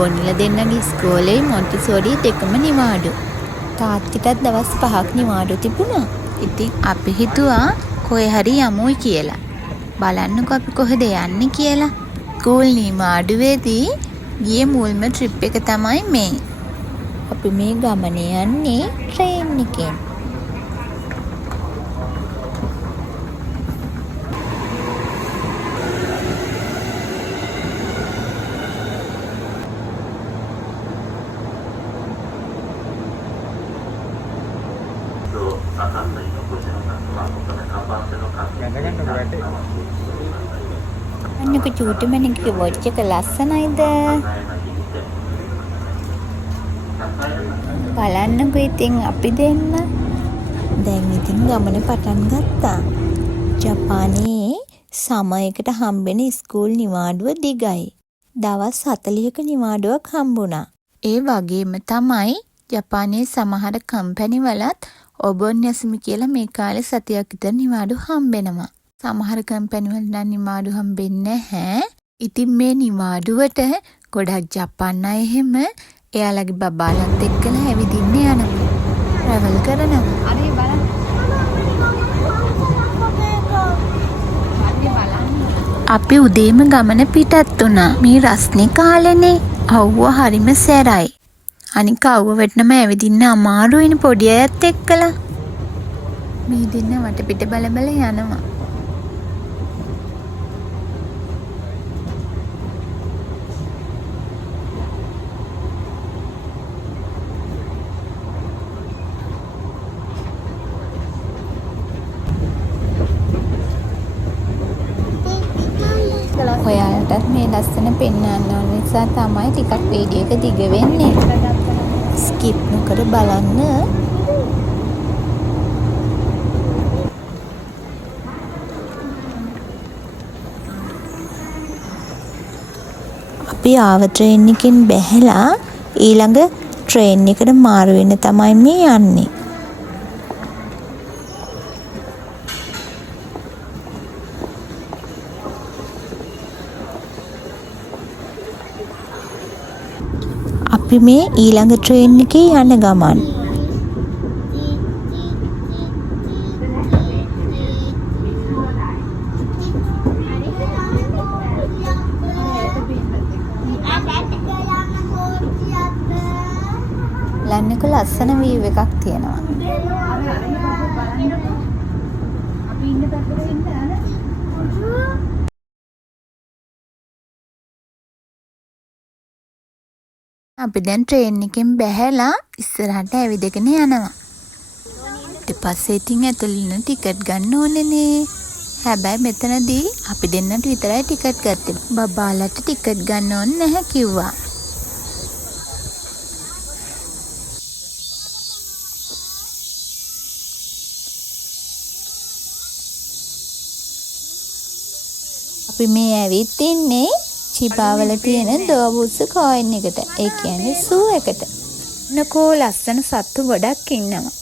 ඕනිලා දෙන්නගේ ඉස්කෝලේ මොන්ටිසෝරි දෙකම නිවාඩු. තාත්තිටත් දවස් 5ක් නිවාඩු තිබුණා. ඉතින් අපි හිතුවා කොහේ හරි යමුයි කියලා. බලන්නකෝ අපි කොහෙද යන්නේ කියලා. ස්කූල් නිවාඩුවේදී ගියේ මුල්ම ට්‍රිප් එක තමයි මේ. අපි මේ ගමන යන්නේ ට්‍රේන් එකෙන්. අන්නක චූටි මණිකගේ වොච් එක ලස්සනයිද? බලන්නකෝ ඉතින් අපි දෙන්න. දැන් ඉතින් ගමන පටන් ගත්තා. ජපානයේ සමයකට හම්බෙන ස්කූල් නිවාඩුව දිගයි. දවස් 40ක නිවාඩුවක් හම්බුණා. ඒ වගේම තමයි ජපානයේ සමහර කම්පැනි වලත් ඔබොන් යසමි කියලා මේ කාලේ සතියක් විතර නිවාඩු හම්බෙනවා. සමහර කම්පැනි වල නම් නිවාඩු හම්බෙන්නේ නැහැ. ඉතින් මේ නිවාඩුවට ගොඩක් ජපාන් අය එහෙම එයාලගේ බබාලත් එක්කලා ඇවිදින්න යනවා. ට්‍රැවල් කරනවා. අනේ බලන්න. අපි උදේම ගමන පිටත් වුණා. මේ රස්නේ කාලේනේ. අවුව හරිම සැරයි. අනික අවුව වෙටනම ඇවිදින්න අමාරුයිනේ පොඩි අයත් එක්කලා. මේ දෙන්න වටපිට බල බල යනවා. ඔයාලටත් මේ ලස්සන පෙන්වන්න ඕන නිසා තමයි ටිකක් වීඩියෝ එක දිග වෙන්නේ. ස්කිප් නොකර බලන්න. අපි ආව ට්‍රේන් එකෙන් බැහැලා ඊළඟ ට්‍රේන් එකට මාරු වෙන්න තමයි මේ යන්නේ. අපි මේ ඊළඟ ට්‍රේන් එකේ යන ගමන්. ලන්නක ලස්සන වීව් එකක් තියෙනවා. අපි දැන් ට්‍රේන් එකෙන් බැහැලා ඉස්සරහට ඇවිදගෙන යනවා. ඊට පස්සේ ඉතින් ඇතුළේ ටිකට් ගන්න ඕනේනේ. හැබැයි මෙතනදී අපි දෙන්නට විතරයි ටිකට් ගත්තේ. බබාලට ටිකට් ගන්න ඕනේ නැහැ කිව්වා. අපි මේ ඇවිත් ඉන්නේ චිබාවල තියෙන දෝබුස්සු කෝයින් එකට. ඒ කියන්නේ සූ එකට. නකෝ ලස්සන සත්තු ගොඩක් ඉන්නවා.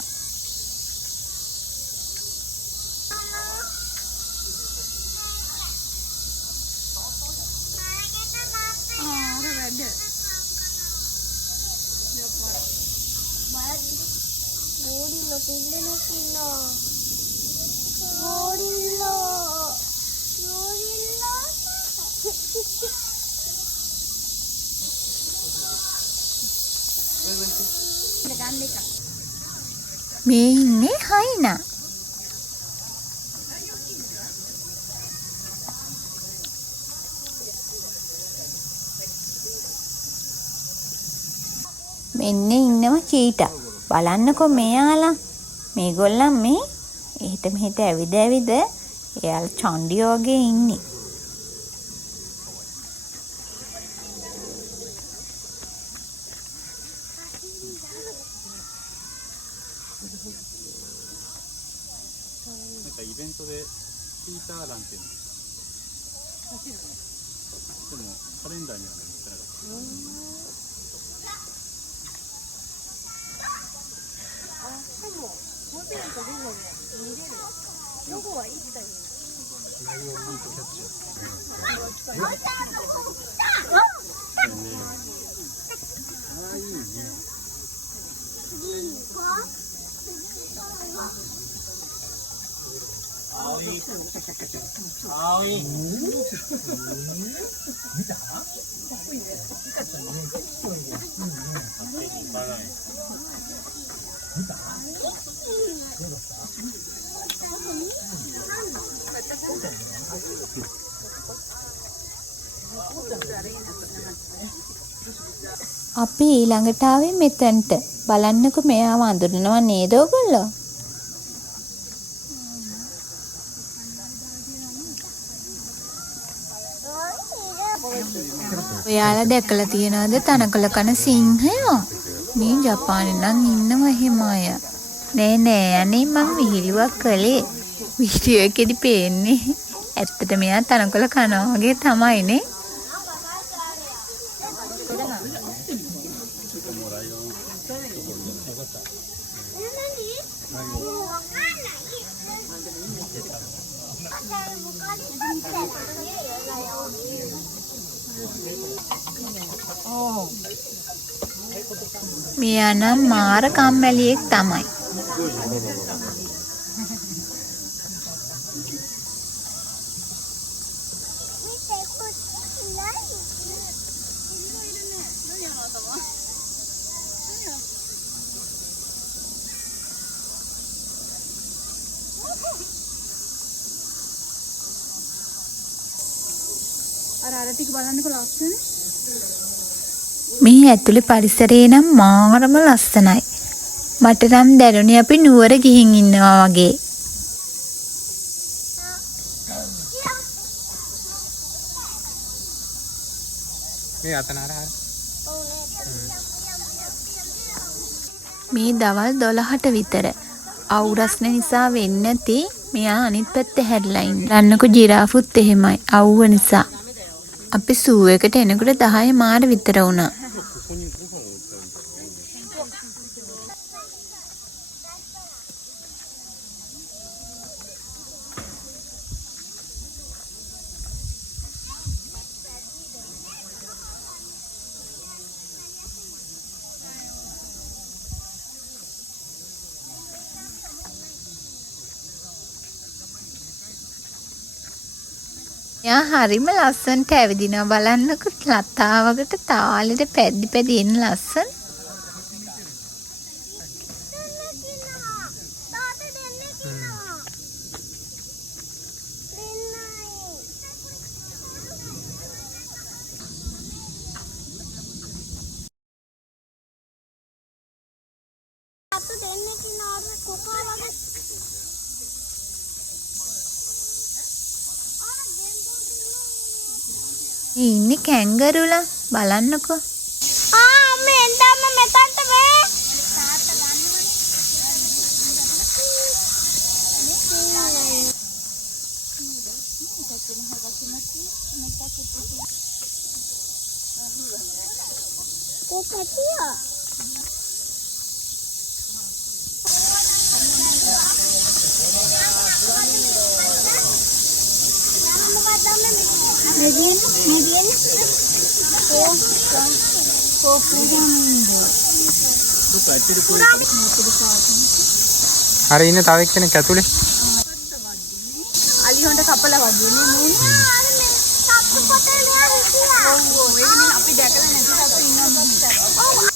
මේ ඉන්නේ හයිනා. මෙන්න ඉන්නවා චීටා. බලන්නකෝ මෙයාලා. මේගොල්ලන් මේ එහෙට මෙහෙට ඇවිද ඇවිද එයාලා චණ්ඩියෝ වගේ ඉන්නේ. අපි ඊළඟට ආවේ මෙතනට. බලන්නකෝ මෙයාව අඳුරනවා නේද ඔයගොල්ලෝ? ඔයාලා දැකලා තියනවද තනකොළ කන සිංහයෝ? මේ ජපානේ නම් ඉන්නව එහෙම අය. නෑ අනේ මං විහිළුවක් කළේ. වීඩියෝ එකේදී පේන්නේ. ඇත්තට මෙයා තනකොළ කනවා වගේ තමයිනේ. මෙයා නම් මාර කම්මැලියෙක් තමයි. අර ටික බලන්නකෝ ලස්සන. මේ ඇතුලේ පරිසරේ නම් මාරම ලස්සනයි. මට නම් දැනුනේ අපි නුවර ගිහින් ඉන්නවා වගේ. මේ අතනහර හර. මේ දවල් 12ට විතර. අවුරස්න නිසා වෙන්නේ නැති මෙයා අනිත් පැත්තේ හැරිලා ඉන්නේ. රන්නකෝ ජිරාෆුත් එහෙමයි. අවුව නිසා. අපි සූ එකට එනකොට 10 මාර විතර වුණා. යා හරිම ලස්සනට ඇවිදිනවා බලන්නකො ලතාවකට තාලෙට පැද්දි එන ලස්සන. ඉන්නේ කැංගරුලා බලන්නකෝ. අම්මේ එන්දම මෙතනට මේ. තාත්තා ගන්නවනේ. හරි ඉන්න තව එක්කෙනෙක් ඇතුලේ. අලි හොඬ කපලා වගේ නේ. සත්තු පොතේ නෑ හිටියා. ඔව් ඒක අපි දැකලා නැති සත්තු ඉන්නවා.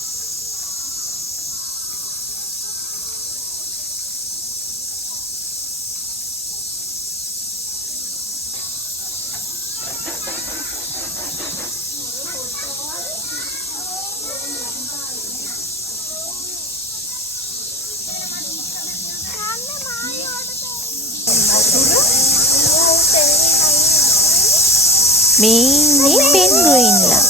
මේ ඉන්නේ පෙන්ගුයින්ලා.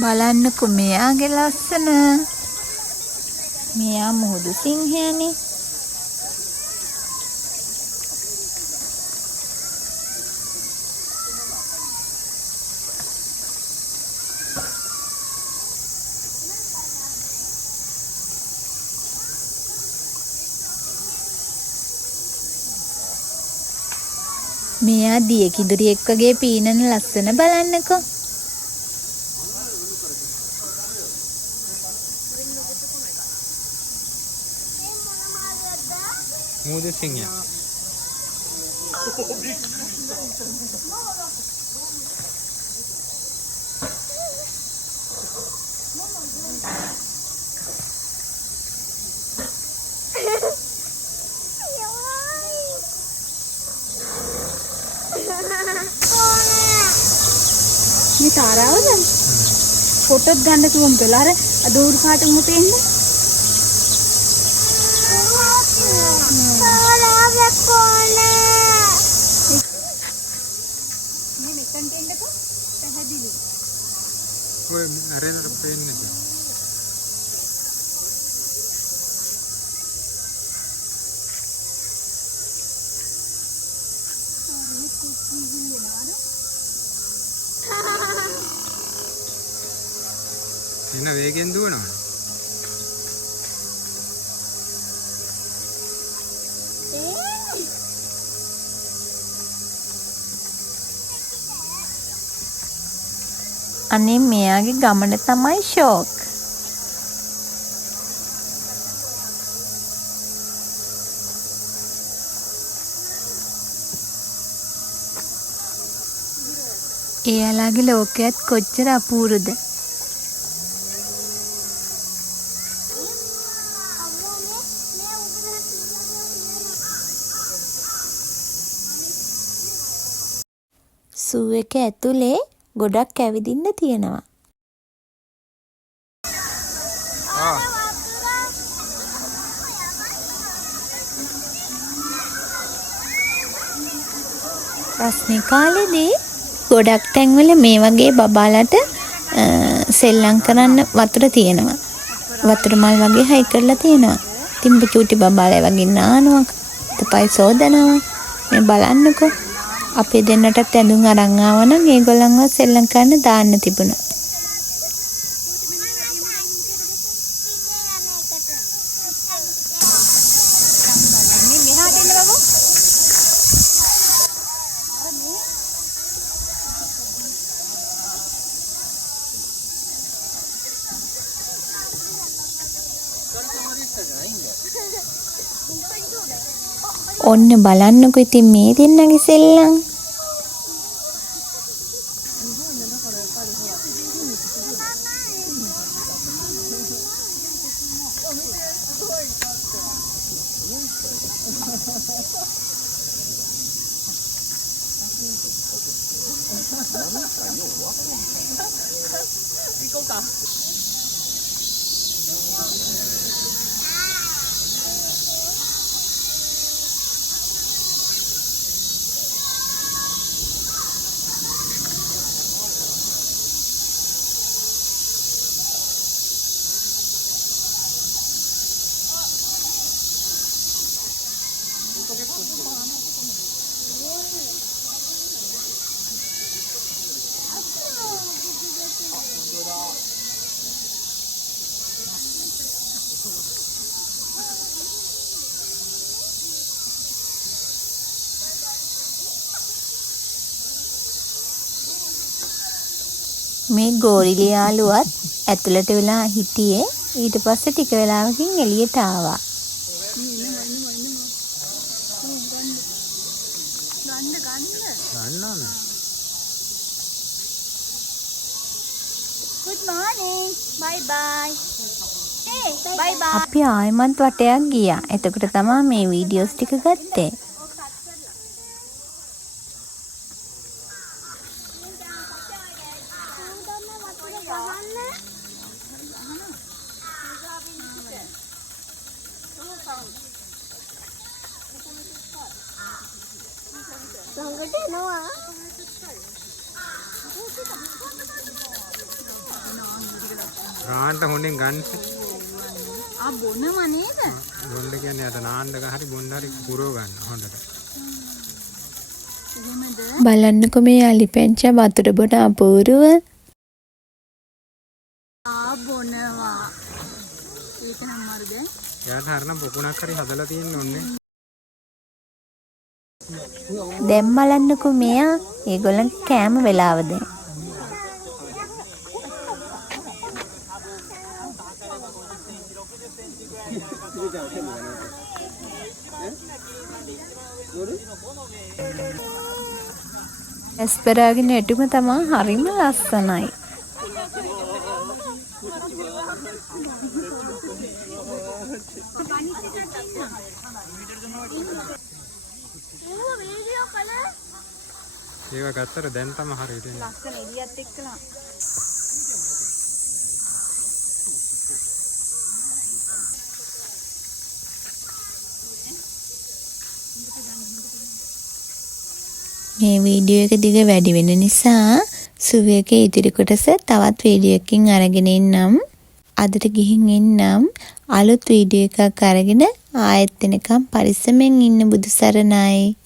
බලන්නකෝ මෙයාගේ ලස්සන. මෙයා මුහුදු සිංහයානේ. මෙයා දිය කිඳුරියෙක් වගේ පීනන ලස්සන බලන්නකෝ. මූද සිංහයා. මේ තාරාවද? ෆොටෝත් ගන්න කිව්වම කළා. අර අදෝරු කාට උඹට එන්න. තාරාවක් කොනේ. මේ මෙතනට එන්නකෝ. පැහැදිලි. ඔය රේනට පේන්නේ නැති. එන වේගෙන් දුවනවනේ. අනේ මෙයාගේ ගමන තමයි ෂෝක්. එයාලගේ ලෝකයේත් කොච්චර අපූර්වද? සූ එක ඇතුලේ ගොඩක් ඇවිදින්න තියෙනවා. රස්නේ කාලේදී ගොඩක් තැන්වල මේ වගේ බබාලට සෙල්ලම් කරන්න වතුර තියෙනවා. වතුර මල් වගේ හයි කරලා තියෙනවා. ඉතින් චූටි බබාලා වගේ නානවා. තපයි සෝදනවා. මේ බලන්නකෝ. අපේ දෙන්නටත් ඇඳුම් අරන් ආවනම් ඒගොල්ලන්ව සෙල්ලම් කරන්න දාන්න තිබුණා. ඔන්න බලන්නකෝ ඉතින් මේ දෙන්නගේ සෙල්ලම්. මේ ගෝරිලියාලුවත් ඇතුළට වෙලා හිටියේ. ඊට පස්සේ ටික වෙලාවකින් එළියට ආවා. Good morning. Bye bye. Hey, bye bye. අපි ආයෙමත් වටයක් ගියා. එතකොට තමයි මේ වීඩියෝස් ටික ගත්තේ. රාන්ට හොඳින් ගන්න. බොනවා නේද? බොන්න කියන්නේ අත නාන්න හරි බොන්න හරි පුරව ගන්න හොඳට. බලන්නකෝ මේ අලිපැංචා වතුර බොන අපූර්ව. බොනවා. ඒක නම් මර්ග. එයාට හරිනම් පොකුණක් හරි හදලා තියෙන්න ඕනේ. දැන් බලන්නකෝ මෙයා ඒගොල්ලන්ගේ කෑම වෙලාව දැන්. ඇස්පරාගේ නැටුම තමයි හරිම ලස්සනයි. ඒක ගත්තට දැන් තමයි හරියට එන්නේ. ලස්සන එළියත් එක්කලා. මේ වීඩියෝ එක දිග වැඩි වෙන නිසා සුවියගේ ඉදිරි කොටස තවත් වීඩියෝ එකකින් අරගෙන එන්නම්. අදට ගිහින් එන්නම්. අලුත් වීඩියෝ එකක් අරගෙන ආයෙත් එනකම් පරිස්සමෙන් ඉන්න. බුදු සරණයි.